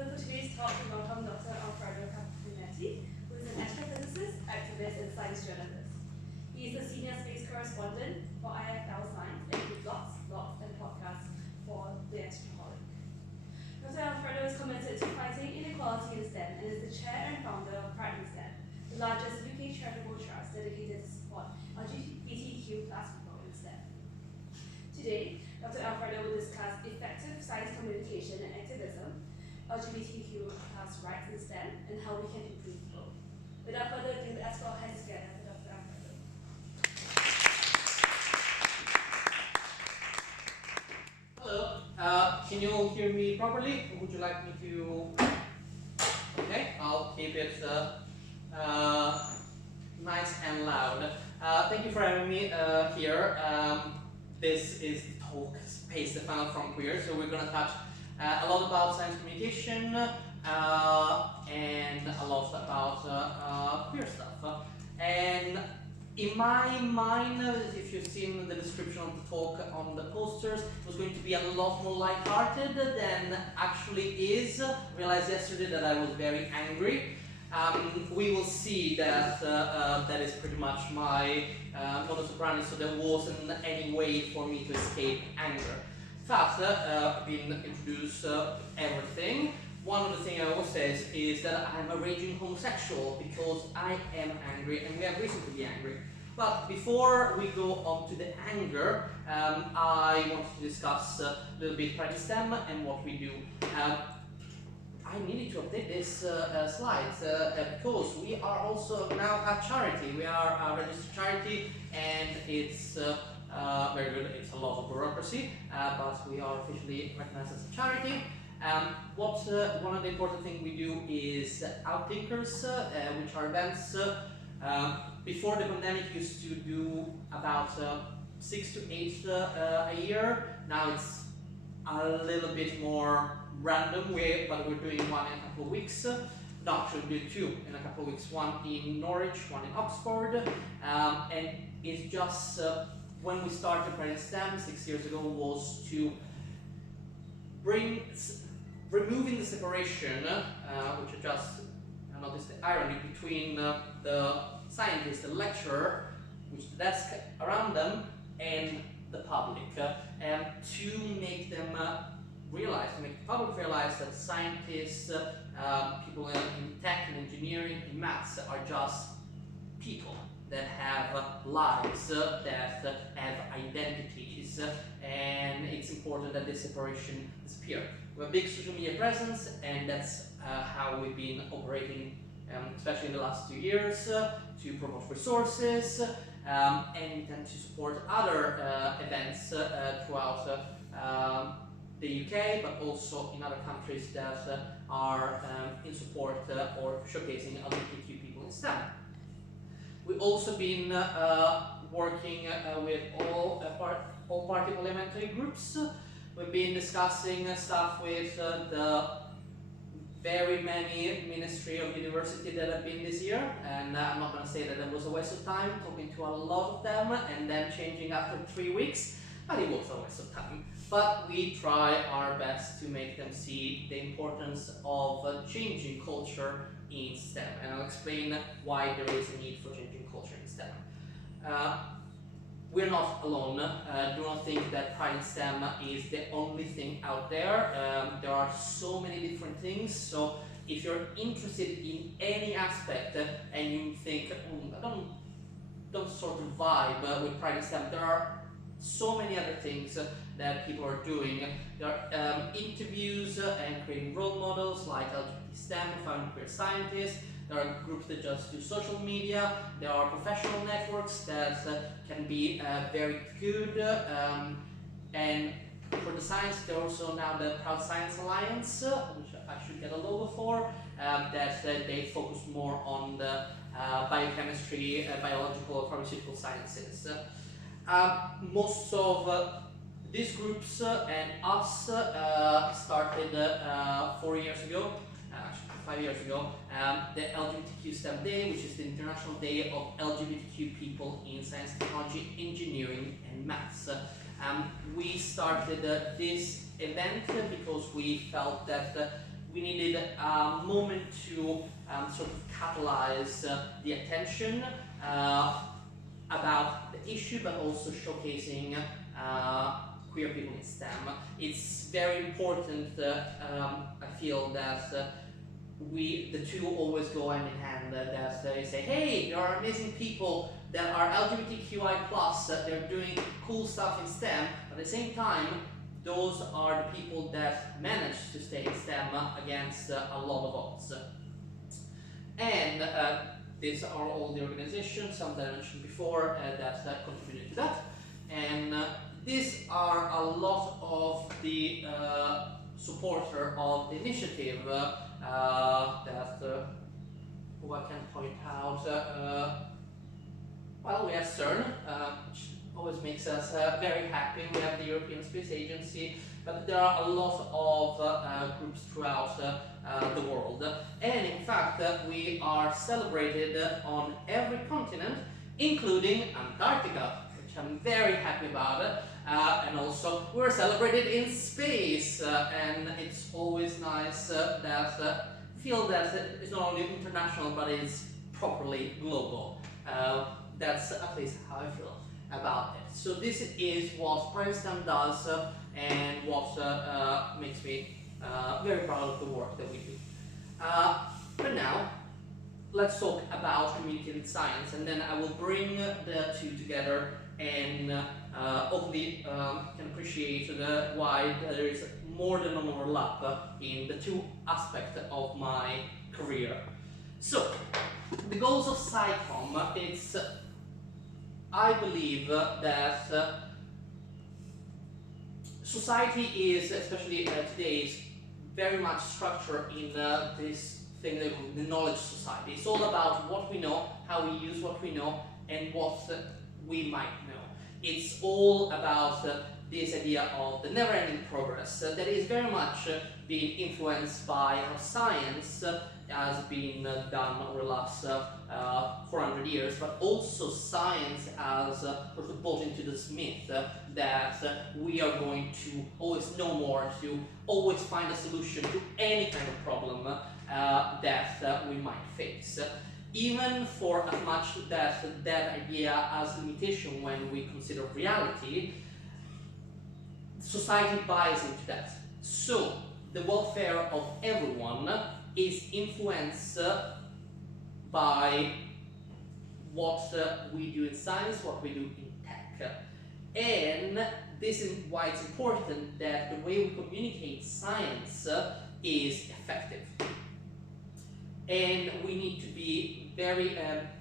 So for today's talk, we welcome Dr. Alfredo Carpineti, who is an astrophysicist, activist, and science journalist. He is a senior space correspondent for IFLScience and he blogs, and podcasts for the Astroholic. Dr. Alfredo is committed to fighting inequality in STEM and is the chair and founder of Pride in STEM, the largest UK charitable trust dedicated to support LGBTQ people in STEM. Today, Dr. Alfredo will discuss effective science communication and activism, LGBTQ rights in STEM, and how we can improve both. Without further ado, let's go ahead together to Dr. Alfredo. Hello. Can you all hear me properly? Or would you like me to? Okay, I'll keep it nice and loud. Thank you for having me here. This is the talk Space the Final Frontier, so we're going to touch a lot about science communication and a lot about queer stuff. And in my mind, if you've seen the description of the talk on the posters, it was going to be a lot more lighthearted than actually is. I realized yesterday that I was very angry. We will see that that is pretty much my modus operandi, so there wasn't any way for me to escape anger. In fact, I've been introduced everything. One of the things I always say is that I'm a raging homosexual because I am angry and we have reason to be angry. But before we go on to the anger, I wanted to discuss a little bit Pride in STEM and what we do. I needed to update this slide because we are also now a charity. We are a registered charity and it's very good. It's a lot of bureaucracy, but we are officially recognized as a charity. One of the important things we do is Outthinkers, which are events. Before the pandemic, used to do about 6 to 8 a year. Now it's a little bit more random, but we're doing one in a couple of weeks. No, actually, we'll do 2 in a couple of weeks. One in Norwich, one in Oxford, and it's just when we started Pride in STEM 6 years ago was to removing the separation, which is just notice the irony between the scientist, the lecturer, which is the desk around them, and the public, and to make them realize, to make the public realize that scientists, people in tech and engineering and maths are just people that have lives, that have identities, and it's important that this separation disappear. We have a big social media presence, and that's how we've been operating, especially in the last 2 years, to promote resources, and we tend to support other events throughout the UK, but also in other countries that are in support or showcasing LGBTQ people in STEM. We've also been working with all party parliamentary groups. We've been discussing stuff with the very many Ministry of University that have been this year, and I'm not going to say that it was a waste of time talking to a lot of them and then changing after 3 weeks, but it was a waste of time. But we try our best to make them see the importance of changing culture in STEM, and I'll explain why there is a need for changing culture in STEM. We're not alone. Do not think that Pride in STEM is the only thing out there. There are so many different things, so if you're interested in any aspect and you think, I don't sort of vibe with Pride in STEM, there are so many other things that people are doing. There are interviews and creating role models like LGBT STEM, founding queer scientists. There are groups that just do social media. There are professional networks that can be very good. And for the science, there are also now the Proud Science Alliance, which I should get a logo for, that they focus more on the biochemistry, biological, pharmaceutical sciences. Most of these groups and us started 4 years ago, actually 5 years ago, the LGBTQ STEM Day, which is the International Day of LGBTQ people in science, technology, engineering and maths. We started this event because we felt that we needed a moment to sort of catalyze the attention about the issue, but also showcasing queer people in STEM. It's very important, I feel, that the two always go hand in hand, that they say, hey, there are amazing people that are LGBTQI+, they're doing cool stuff in STEM, but at the same time, those are the people that manage to stay in STEM against a lot of odds. And these are all the organizations, some that I mentioned before, that contributed to that. And these are a lot of the supporters of the initiative who I can point out. Well, we have CERN, which always makes us very happy. We have the European Space Agency, but there are a lot of groups throughout the world. And in fact, we are celebrated on every continent, including Antarctica, which I'm very happy about. And also, we're celebrated in space, and it's always nice that feel that it's not only international, but it's properly global. That's at least how I feel about it. So this is what Princeton does, and what makes me very proud of the work that we do. But now, let's talk about communicated science, and then I will bring the two together, and hopefully can appreciate why there is more than an overlap in the two aspects of my career. So, the goals of SciComm, it's, I believe that society is, especially today, is very much structured in this thing that we call the knowledge society. It's all about what we know, how we use what we know, and what we might know. It's all about this idea of the never-ending progress that is very much being influenced by how science has been done over the last 400 years, but also science has sort of bought into this myth that we are going to always know more, to always find a solution to any kind of problem that we might face. Even for as much that that idea has limitation when we consider reality, society buys into that. So the welfare of everyone is influenced by what we do in science, what we do in tech. And this is why it's important that the way we communicate science is effective. And we need to be very,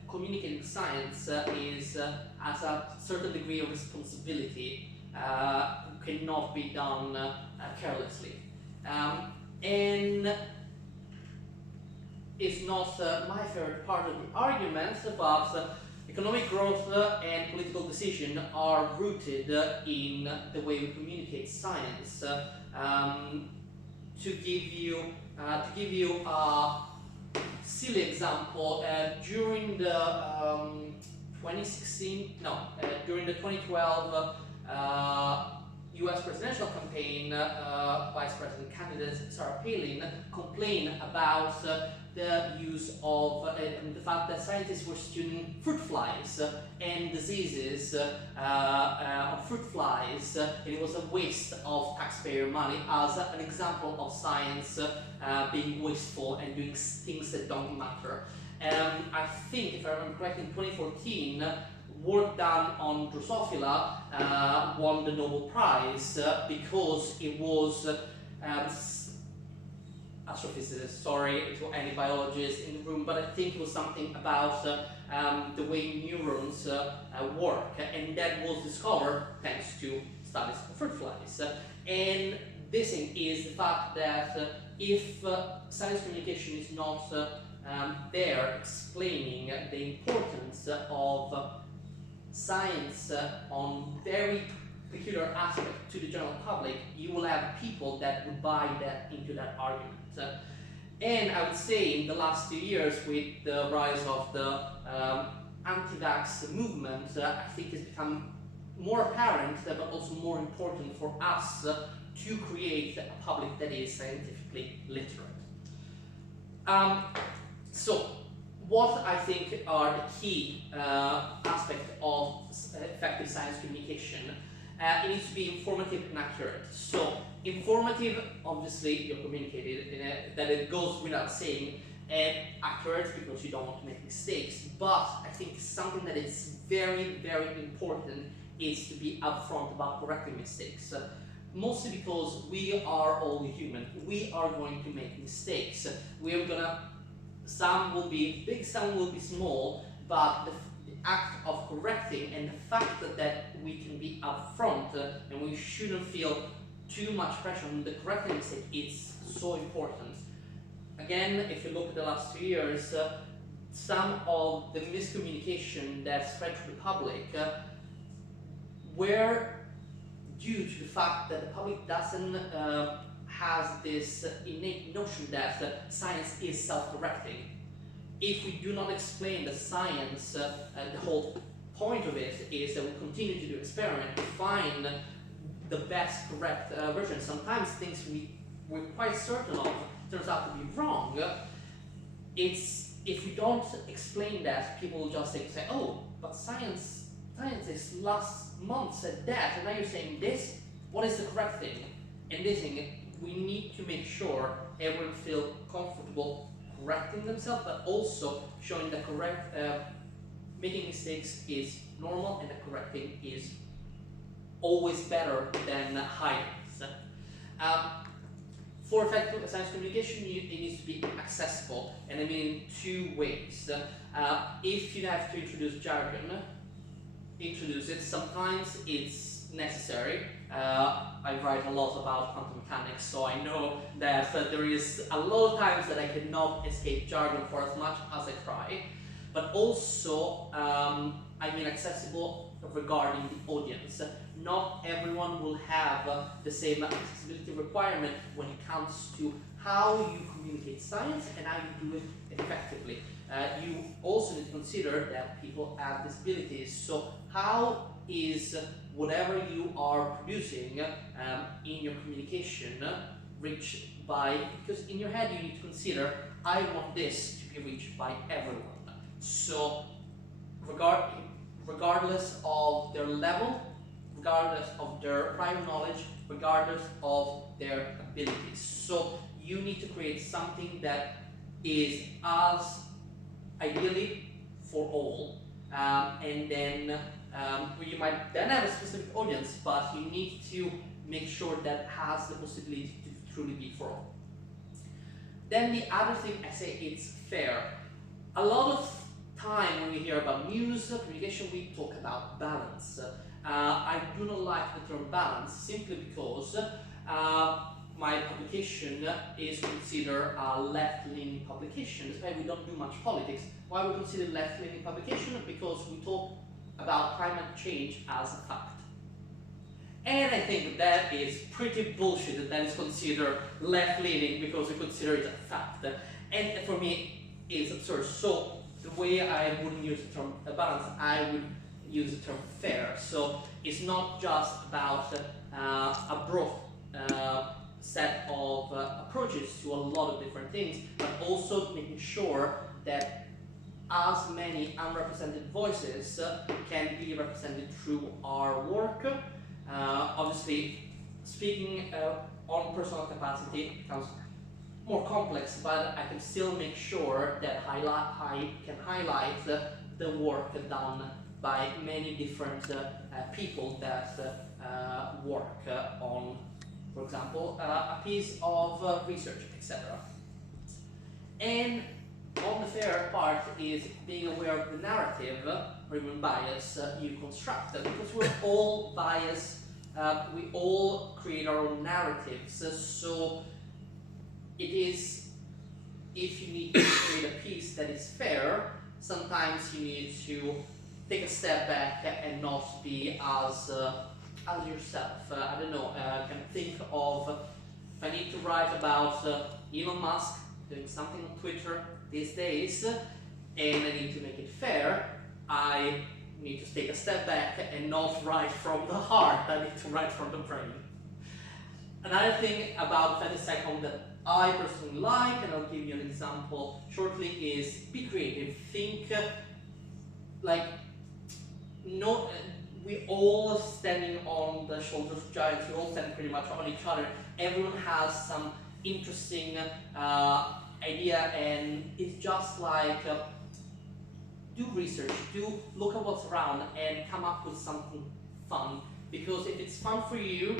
communicating science is has a certain degree of responsibility, cannot be done carelessly. And it's not my favorite part of the argument, but economic growth and political decision are rooted in the way we communicate science. To give you a silly example, during the 2012 US presidential campaign, Vice President candidate Sarah Palin complained about the use of the fact that scientists were studying fruit flies and diseases on fruit flies, and it was a waste of taxpayer money, as an example of science being wasteful and doing things that don't matter. I think, if I remember correctly, in 2014, work done on Drosophila won the Nobel Prize because it was astrophysicist, sorry to any biologists in the room, but I think it was something about the way neurons work, and that was discovered thanks to studies of fruit flies. And this thing is the fact that if science communication is not there explaining the importance of science on very peculiar aspect to the general public, you will have people that would buy that into that argument. And I would say in the last 2 years, with the rise of the anti-vax movement, I think it's become more apparent, but also more important for us to create a public that is scientifically literate. So, what I think are the key aspects of effective science communication? It needs to be informative and accurate. So, informative, obviously, you're communicated that it goes without saying, and accurate because you don't want to make mistakes. But I think something that is very, very important is to be upfront about correcting mistakes. Mostly because we are all human. We are going to make mistakes. Some will be big, some will be small, but the act of correcting and the fact that we can be upfront and we shouldn't feel too much pressure on the correcting mistake, it's so important. Again, if you look at the last 2 years, some of the miscommunication that spread to the public were due to the fact that the public doesn't has this innate notion that science is self-correcting. If we do not explain the science, the whole point of it is that we continue to do experiments to find the best correct version. Sometimes things we're quite certain of turns out to be wrong. If you don't explain that, people will just say, oh, but scientists last month said that, and now you're saying this. What is the correct thing? And this thing, we need to make sure everyone feels comfortable correcting themselves, but also showing that making mistakes is normal and that correcting is always better than hiding. For effective science communication, it needs to be accessible, and I mean in two ways. If you have to introduce jargon, introduce it. Sometimes it's necessary. I write a lot about quantum mechanics, so I know that there is a lot of times that I cannot escape jargon for as much as I try. But also, I mean accessible regarding the audience. Not everyone will have the same accessibility requirement when it comes to how you communicate science and how you do it effectively. You also need to consider that people have disabilities, so how is whatever you are producing in your communication reached by, because in your head you need to consider, I want this to be reached by everyone. So regardless of their level, regardless of their prior knowledge, regardless of their abilities. So you need to create something that is as ideally for all, and then you might then have a specific audience, but you need to make sure that has the possibility to truly be for all. Then the other thing I say, it's fair. A lot of time when we hear about news communication, we talk about balance. I do not like the term balance simply because my publication is considered a left-leaning publication. That's why we don't do much politics. Why we consider left-leaning publication? Because we talk about climate change as a fact. And I think that is pretty bullshit that that is considered left-leaning because we consider it a fact. And for me, it's absurd. So the way I wouldn't use the term balance, I would use the term fair. So it's not just about a broad set of approaches to a lot of different things, but also making sure that as many unrepresented voices can be represented through our work. Obviously, speaking on personal capacity becomes more complex, but I can still make sure that I can highlight the work done by many different people that work on, for example, a piece of research, etc. And on the fair part is being aware of the narrative or even bias you construct, because we're all biased, we all create our own narratives, so it is, if you need to create a piece that is fair, sometimes you need to take a step back and not be as yourself. I don't know, I can think of, if I need to write about Elon Musk doing something on Twitter these days, and I need to make it fair, I need to take a step back and not write from the heart, I need to write from the brain. Another thing about fantasy sci-fi that I personally like, and I'll give you an example shortly, is be creative. Think like no, we all standing on the shoulders of giants. We all stand pretty much on each other. Everyone has some interesting idea, and it's just like do research, do look at what's around, and come up with something fun. Because if it's fun for you,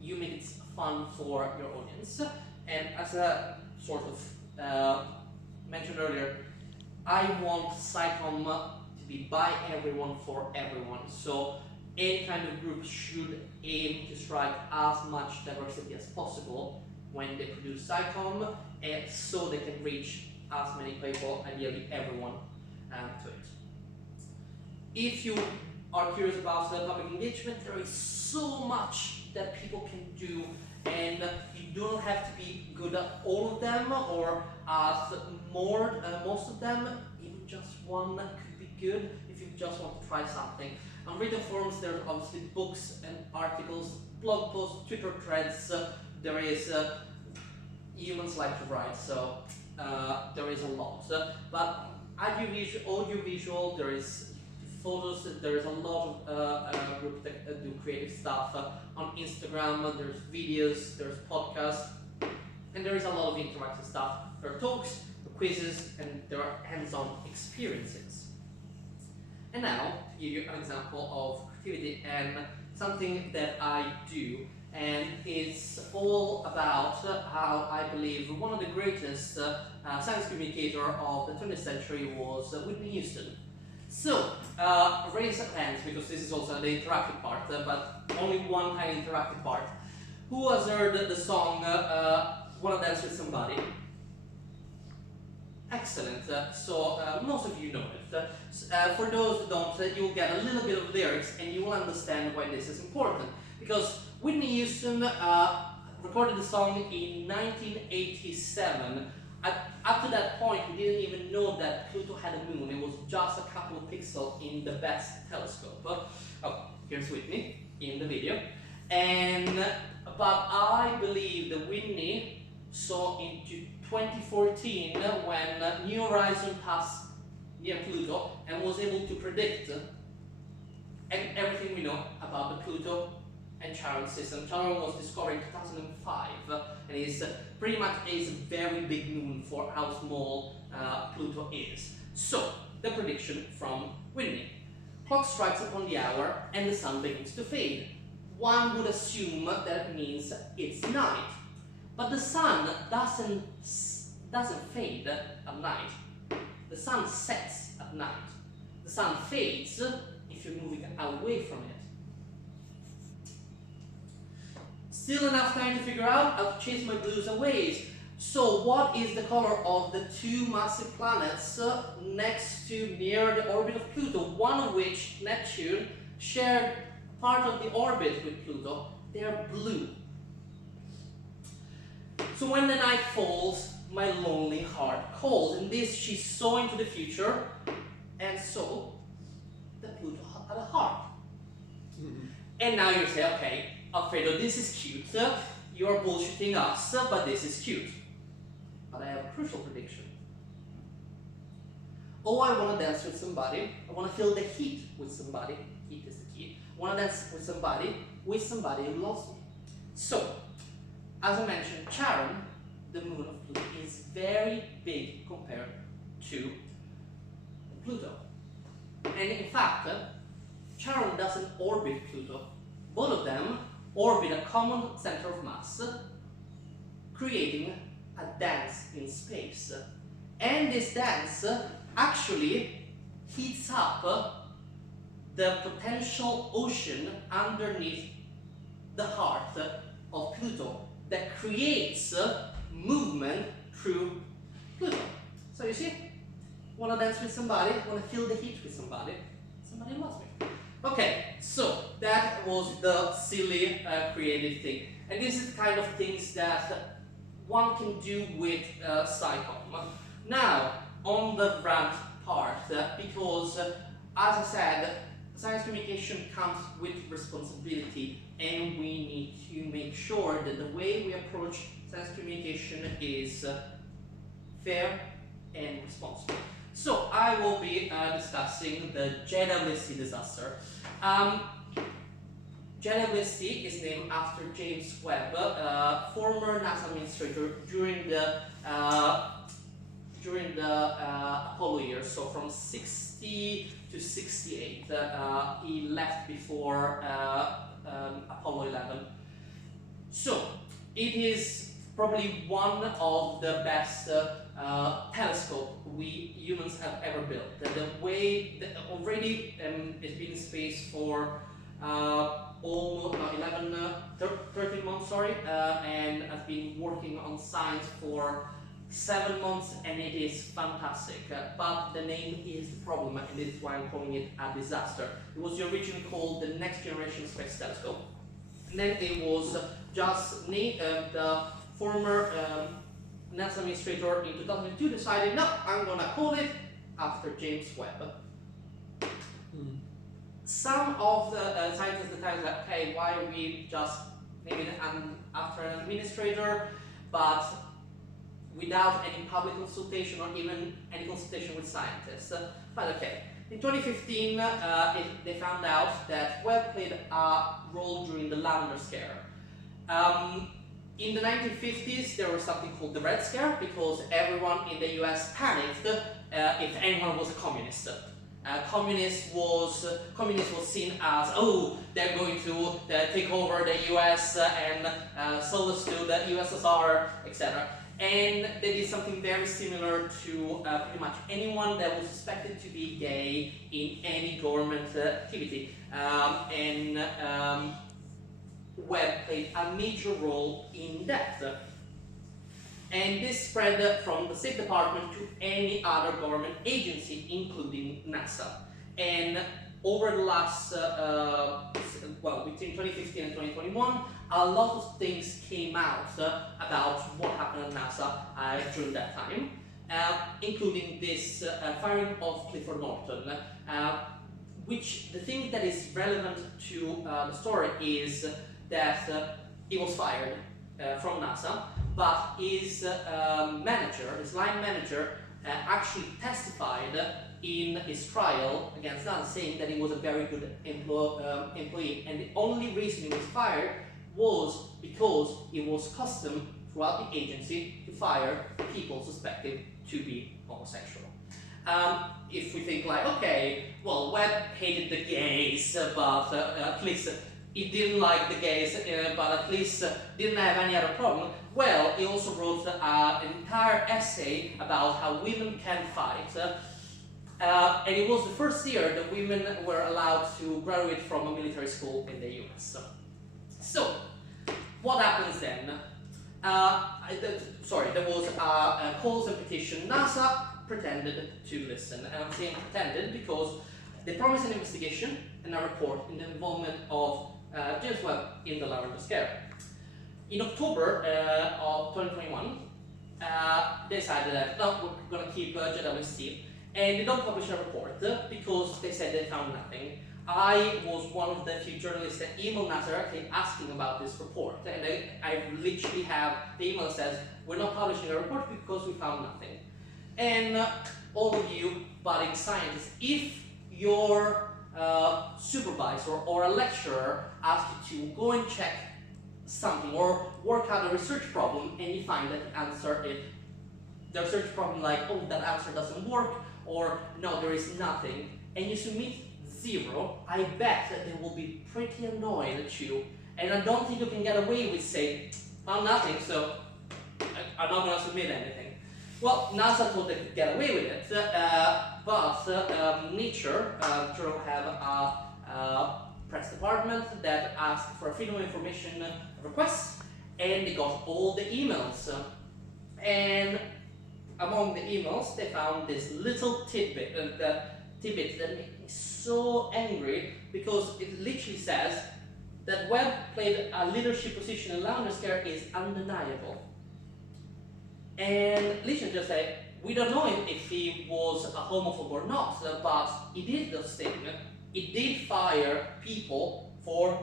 you make it fun for your audience. And as a sort of mentioned earlier, I want SciComm to be by everyone for everyone. So any kind of group should aim to strike as much diversity as possible when they produce SciComm, and so they can reach as many people, ideally everyone, to it. If you are curious about the public engagement, there is so much that people can do, and you don't have to be good at all of them or at most of them. Even just one could be good if you just want to try something. On written forums, there are obviously books and articles, blog posts, Twitter threads. There is humans like to write, so there is a lot. But audiovisual, there is photos. There is a lot of groups that do creative stuff. On Instagram, there's videos, there's podcasts, and there is a lot of interactive stuff. There are talks, there are quizzes, and there are hands-on experiences. And now, to give you an example of creativity and something that I do, and it's all about how I believe one of the greatest science communicator of the 20th century was Whitney Houston. So, raise your hands, because this is also the interactive part, but only one tiny interactive part. Who has heard the song Wanna Dance With Somebody? Excellent. So most of you know it. For those who don't, you'll get a little bit of lyrics and you will understand why this is important. Because Whitney Houston recorded the song in 1987. Up to that point, we didn't even know that Pluto had a moon. It was just a couple of pixels in the best telescope. Oh, here's Whitney in the video. But I believe that Whitney saw into 2014 when New Horizon passed near Pluto and was able to predict everything we know about the Pluto and Charon system. Charon was discovered in 2005 and is pretty much a very big moon for how small Pluto is. So, the prediction from Whitney. Clock strikes upon the hour and the sun begins to fade. One would assume that means it's night. But the sun doesn't fade at night. The sun sets at night. The sun fades if you're moving away from it. Still enough time to figure out how to chase my blues away. So what is the color of the two massive planets near the orbit of Pluto, one of which, Neptune, shared part of the orbit with Pluto? They are blue. So when the night falls, my lonely heart calls. In this, she saw into the future and saw that Pluto had a heart. And now you say, okay, Alfredo, this is cute. You're bullshitting us, but this is cute. But I have a crucial prediction. Oh, I want to dance with somebody. I want to feel the heat with somebody. Heat is the key. I want to dance with somebody who loves me. So, as I mentioned, Charon, the moon of Pluto, is very big compared to Pluto. And in fact, Charon doesn't orbit Pluto. Both of them orbit a common center of mass, creating a dance in space. And this dance actually heats up the potential ocean underneath the heart of Pluto that creates movement through Pluto. So you see, wanna dance with somebody, wanna feel the heat with somebody loves me. Okay, so that was the silly creative thing. And this is the kind of things that one can do with SciComm. Now, on the rant part, because as I said, science communication comes with responsibility, and we need to make sure that the way we approach science communication is fair and responsible. So I will be discussing the JWST disaster. JWST is named after James Webb, former NASA administrator during the Apollo years. So from 60 to 68, he left before Apollo 11. So it is probably one of the best telescope we humans have ever built. The way that already it's been in space for almost 13 months, sorry, and has been working on science for 7 months, and it is fantastic. But the name is the problem, and this is why I'm calling it a disaster. It was originally called the Next Generation Space Telescope. And then it was just named, the former NASA administrator in 2002 decided, no, I'm gonna call it after James Webb. Some of the scientists at the time said, okay, why are we just naming it after an administrator, but without any public consultation or even any consultation with scientists. But okay, in 2015 they found out that Webb played a role during the Lavender Scare. In the 1950s there was something called the Red Scare because everyone in the US panicked if anyone was a communist. Communist was seen as, oh, they're going to take over the US and sell us to the USSR, etc. And they did something very similar to pretty much anyone that was suspected to be gay in any government activity. Webb played a major role in that. And this spread from the State Department to any other government agency, including NASA. And over the last, between 2015 and 2021, a lot of things came out about what happened at NASA during that time, including this firing of Clifford Norton, which the thing that is relevant to the story is that he was fired from NASA, but his manager, his line manager, actually testified in his trial against NASA, saying that he was a very good employee, and the only reason he was fired was because it was custom throughout the agency to fire people suspected to be homosexual. If we think like, okay, well, Webb hated the gays, but at least he didn't like the gays, but at least didn't have any other problem. Well, he also wrote an entire essay about how women can fight. And it was the first year that women were allowed to graduate from a military school in the US. So, what happens then? There was a calls and petition. NASA pretended to listen, and I'm saying pretended because they promised an investigation and a report in the involvement of James Webb in the Lavender Scare. In October of 2021, they decided that no, we're going to keep JWST, and they don't publish a report because they said they found nothing. I was one of the few journalists that emailed NASA directly asking about this report, and I literally have the email that says, we're not publishing a report because we found nothing. And all of you budding scientists, if your supervisor or a lecturer asks you to go and check something or work out a research problem and you find that the research problem like, oh, that answer doesn't work, or no, there is nothing, and you submit 0, I bet that they will be pretty annoyed at you, and I don't think you can get away with saying, found nothing, so I'm not going to submit anything. Well, NASA thought they could get away with it, but Nature journal have a press department that asked for a Freedom of Information request, and they got all the emails. And among the emails, they found this little tidbit that made me so angry, because it literally says that Webb played a leadership position in Lavender Scare is undeniable. And literally just say, we don't know if he was a homophobe or not, but he did those things. He did fire people for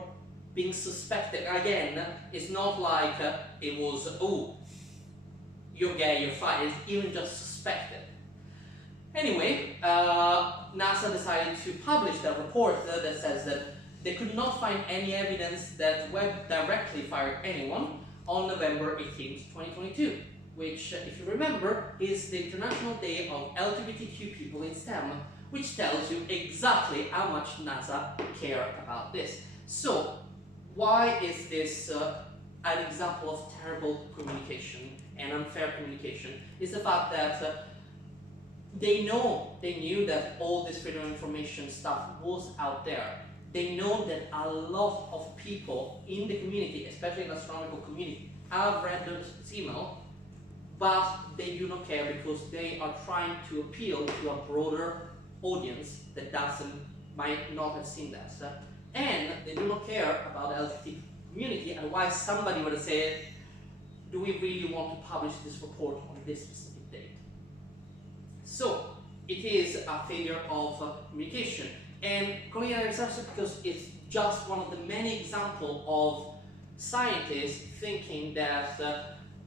being suspected. Again, it's not like it was, oh, you're gay, you're fine. It's even just suspected. Anyway, NASA decided to publish that report that says that they could not find any evidence that Webb directly fired anyone on November 18th, 2022, which, if you remember, is the International Day of LGBTQ people in STEM, which tells you exactly how much NASA care about this. So, why is this an example of terrible communication and unfair communication? Is the fact that they knew that all this freedom of information stuff was out there. They know that a lot of people in the community, especially in the astronomical community, have read this email, but they do not care because they are trying to appeal to a broader audience that might not have seen that. And they do not care about the LGBT community, otherwise somebody would have said, do we really want to publish this report on this specific date? So, it is a failure of communication. And calling it an example because it's just one of the many examples of scientists thinking that,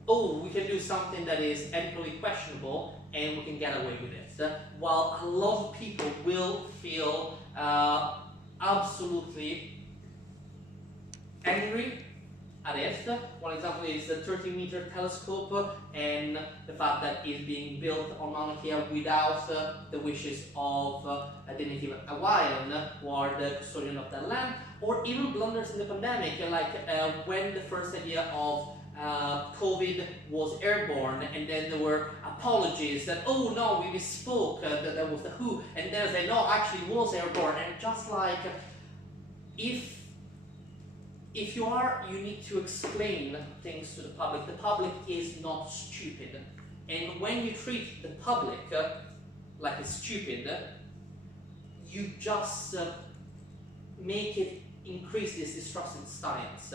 oh, we can do something that is ethically questionable and we can get away with it. While a lot of people will feel absolutely angry at it. One example is the 30-meter telescope and the fact that it's being built on Mauna Kea without the wishes of the Native Hawaiian, who are the custodian of that land, or even blunders in the pandemic, like when the first idea of COVID was airborne, and then there were apologies that, oh no, we misspoke, that was the WHO, and then they no, actually it was airborne, and just like, if you need to explain things to the public. The public is not stupid. And when you treat the public like it's stupid, you just make it increase this distrust in science.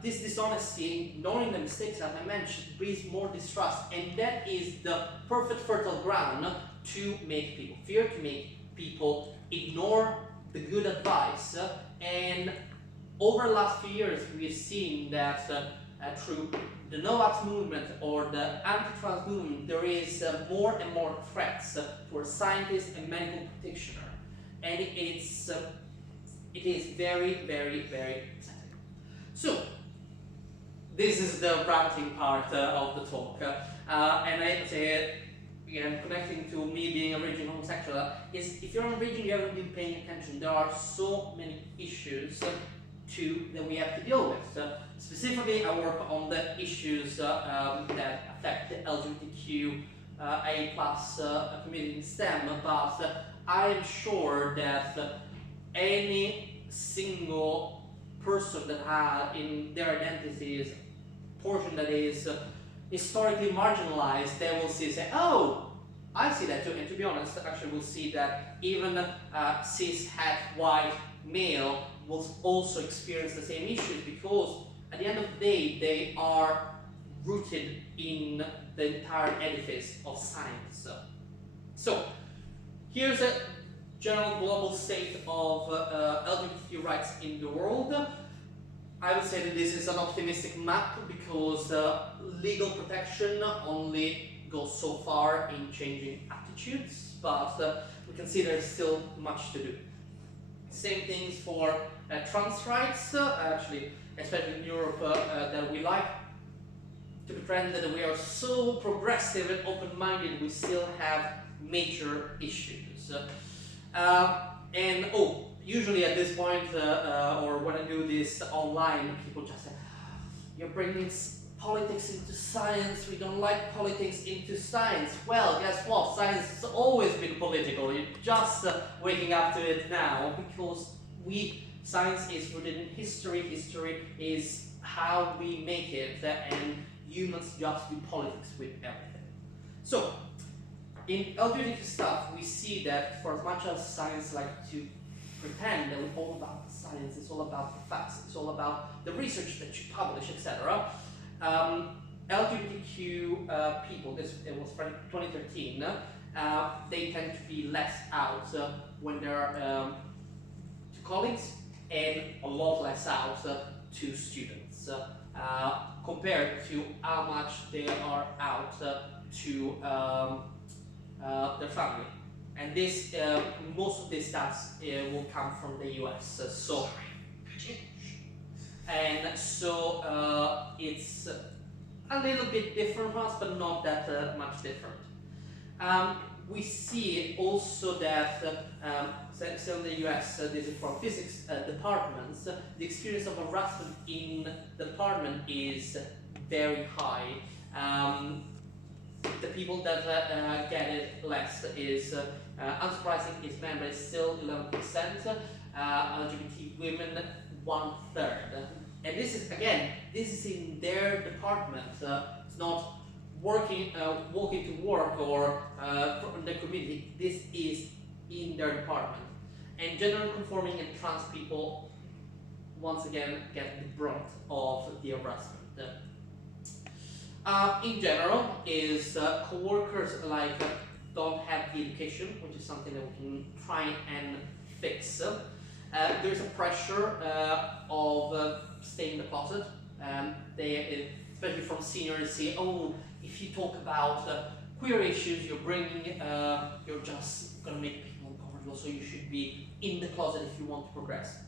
This dishonesty, ignoring the mistakes that I mentioned, breeds more distrust, and that is the perfect fertile ground to make people fear, to make people ignore the good advice, and over the last few years, we've seen that through the no-vax movement or the anti-trans movement, there is more and more threats for scientists and medical practitioners, and it is very, very, very exciting. So, this is the ranting part of the talk, and I'd say, again, connecting to me being a raging homosexual, is if you're a raging, you haven't been paying attention. There are so many issues that we have to deal with. Specifically, I work on the issues that affect the LGBTQ A+ community in STEM, but I am sure that any single person that has in their identities portion that is historically marginalized, they will say, oh, I see that too. And to be honest, actually we'll see that even cis, het, white, male will also experience the same issues, because at the end of the day, they are rooted in the entire edifice of science. So, here's a general global state of LGBT rights in the world. I would say that this is an optimistic map because legal protection only goes so far in changing attitudes, but we can see there's still much to do. Same things for trans rights, actually, especially in Europe, that we like to pretend that we are so progressive and open-minded, we still have major issues. Usually at this point, or when I do this online, people just say, you're bringing politics into science, we don't like politics into science. Well, guess what? Science has always been political. You're just waking up to it now, because science is rooted in history. History is how we make it, and humans just do politics with everything. So, in LGBT stuff, we see that for as much as science likes to pretend that we're all about the science, it's all about the facts, it's all about the research that you publish, etc. LGBTQ people, it was from 2013, they tend to be left out when there are two colleagues and a lot less out to students compared to how much they are out to their family. And this, most of these stats will come from the US. It's a little bit different from us, but not that much different. We see also that, still in the US, this is from physics departments, the experience of harassment in the department is very high. The people that get it less is, unsurprising, is men, but it's still 11%, LGBT women 1/3. And this is, again, this is in their department. It's not walking to work or from the community. This is in their department. And gender conforming and trans people, once again, get the brunt of the harassment. In general, is co-workers don't have the education, which is something that we can try and fix. There's a pressure of staying in the closet. They, especially from seniors, say, oh, if you talk about queer issues, you're just gonna make people uncomfortable, so you should be in the closet if you want to progress.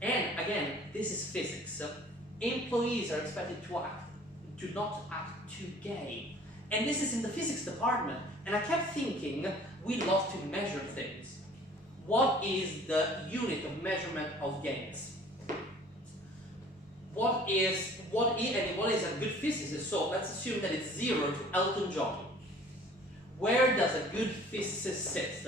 And again, this is physics. Employees are expected to not act too gay. And this is in the physics department. And I kept thinking, we love to measure things. What is the unit of measurement of gayness? What is a good physicist? So let's assume that it's 0 to Elton John. Where does a good physicist sit?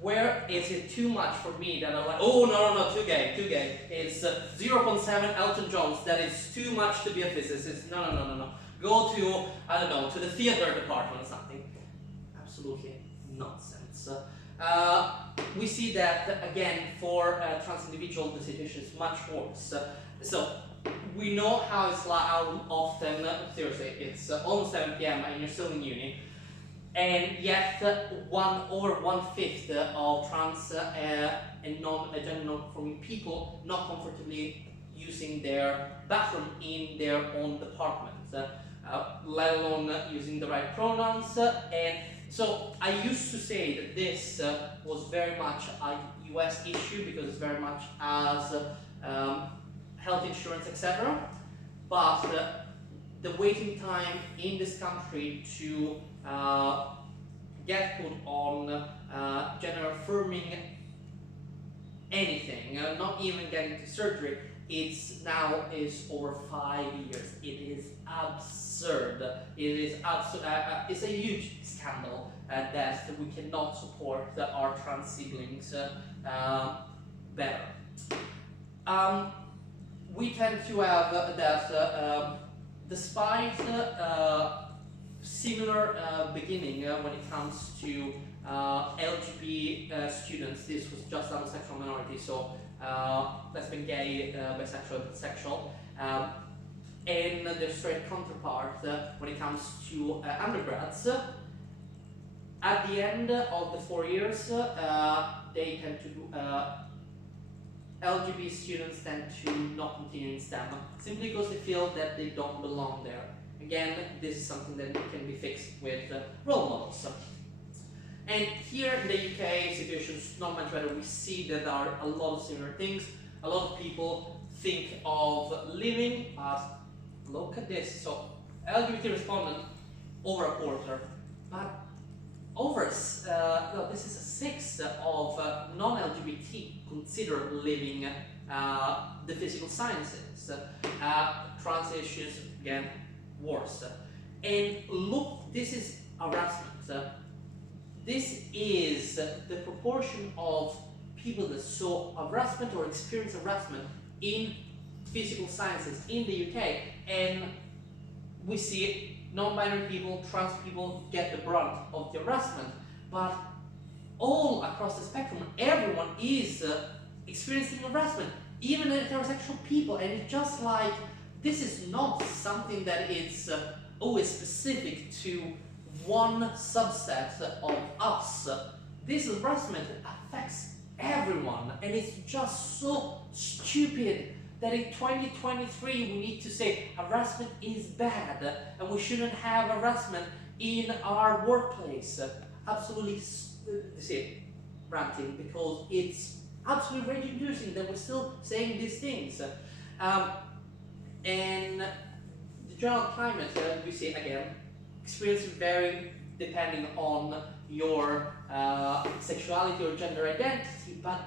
Where is it too much for me that I'm like, oh no, too gay. It's 0.7 Elton Johns, that is too much to be a physicist. No. Go to, I don't know, to the theater department or something. Absolutely nonsense. We see that, again, for trans individuals, the situation is much worse. So we know how often, seriously, it's almost 7 p.m. and you're still in uni. And yet, over 1/5 of trans and gender non-conforming people not comfortably using their bathroom in their own department, let alone using the right pronouns. And so I used to say that this was very much a US issue because it's very much as health insurance, etc. But the waiting time in this country to get put on gender affirming anything, not even getting to surgery, it's now is over 5 years. It is absurd. It is it's a huge scandal that we cannot support our trans siblings better. We tend to have that despite similar beginning when it comes to LGBT students. This was just homosexual minority, so lesbian, gay, bisexual, pansexual, and their straight counterpart when it comes to undergrads. At the end of the 4 years, they tend to LGBT students tend to not continue in STEM simply because they feel that they don't belong there. Again, this is something that can be fixed with role models. And here in the UK, situation is not much better. We see that there are a lot of similar things. A lot of people think of living as, look at this, so LGBT respondent, over a quarter, but this is a sixth of non-LGBT consider living the physical sciences. Trans issues, again, worse. And look, this is harassment. This is the proportion of people that saw harassment or experience harassment in physical sciences in the UK, and we see non-binary people, trans people get the brunt of the harassment, but all across the spectrum, everyone is experiencing harassment, even heterosexual people, and it's just like, this is not something that is always specific to one subset of us. This harassment affects everyone, and it's just so stupid that in 2023 we need to say harassment is bad and we shouldn't have harassment in our workplace. Absolutely ranting, because it's absolutely rage-inducing that we're still saying these things. And the general climate, we see again, experience vary depending on your sexuality or gender identity, but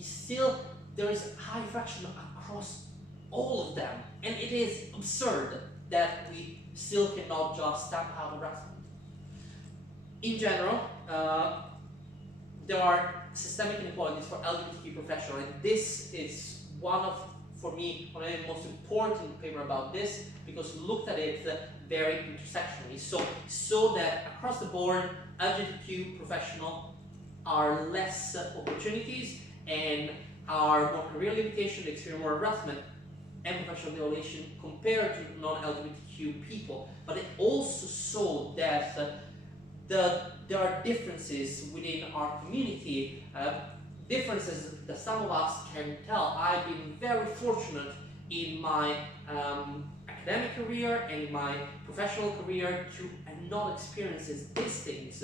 still there is a high fraction across all of them, and it is absurd that we still cannot just stamp out harassment. In general, there are systemic inequalities for LGBTQ professionals, and this is one of, for me, one of the most important paper about this, because we looked at it very intersectionally. So that across the board, LGBTQ professionals are less opportunities and are more career limitation, experience more harassment and professional violation compared to non-LGBTQ people. But it also saw that there are differences within our community, differences that some of us can tell. I've been very fortunate in my academic career and in my professional career to not experience these things.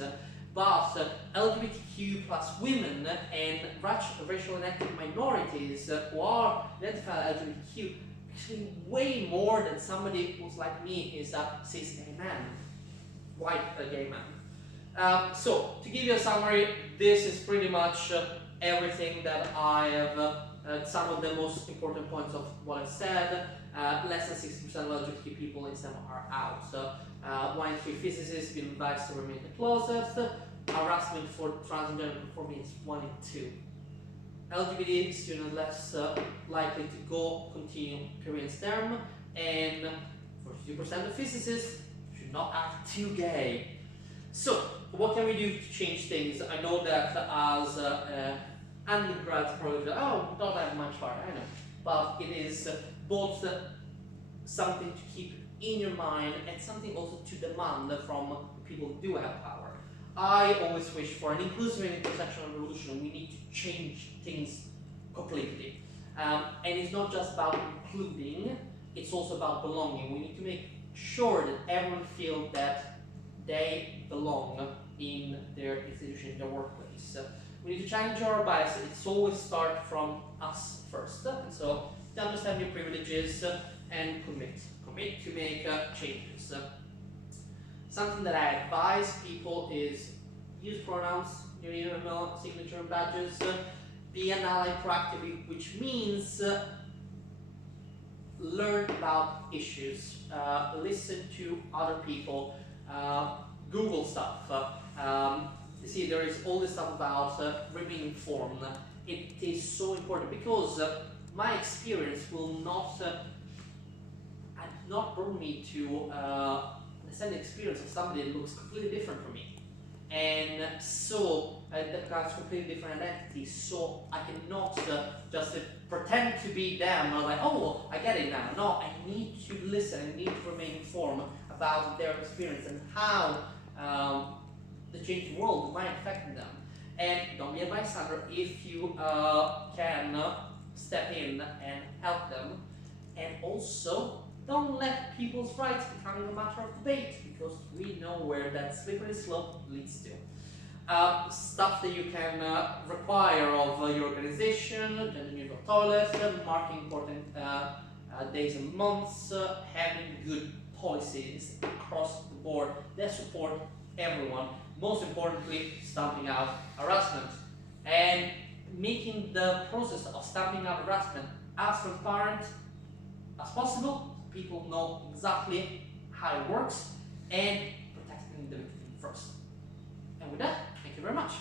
But LGBTQ plus women and racial and ethnic minorities who are identified LGBTQ actually way more than somebody who's like me, is a cis gay man, white gay man. So to give you a summary, this is pretty much everything that I have, some of the most important points of what I've said. Less than 60% of LGBT people in STEM are out. So, 1 in 3 physicists been advised to remain in the closet. Harassment for transgender performance is 1 in 2. LGBT students less likely to continue career in STEM, and 42% of physicists should not act too gay. So, what can we do to change things? I know that as undergrads probably go, oh, don't have much far, I know. But it is both something to keep in your mind and something also to demand from people who do have power. I always wish for an inclusive and intersectional revolution. We need to change things completely. And it's not just about including, it's also about belonging. We need to make sure that everyone feels that they belong in their institution, in their workplace. We need to challenge our bias. It's always start from us first. So to understand your privileges and commit to make changes. Something that I advise people is use pronouns in your email signature and badges. Be an ally proactively, which means learn about issues, listen to other people, Google stuff. You see, there is all this stuff about remaining informed. It is so important because my experience will not bring me to understand the experience of somebody that looks completely different from me, and so that has completely different identity. So I cannot just pretend to be them. I'm like, oh, I get it now. No, I need to listen. I need to remain informed about their experience and how the changing world might affect them. And don't be a bystander if you can step in and help them. And also, don't let people's rights become a matter of debate, because we know where that slippery slope leads to. Stuff that you can require of your organization: gender-neutral toilets, marking important days and months, having good policies across the board that support everyone. Most importantly, stamping out harassment and making the process of stamping out harassment as transparent as possible. People know exactly how it works, and protecting the victim first. And with that, thank you very much.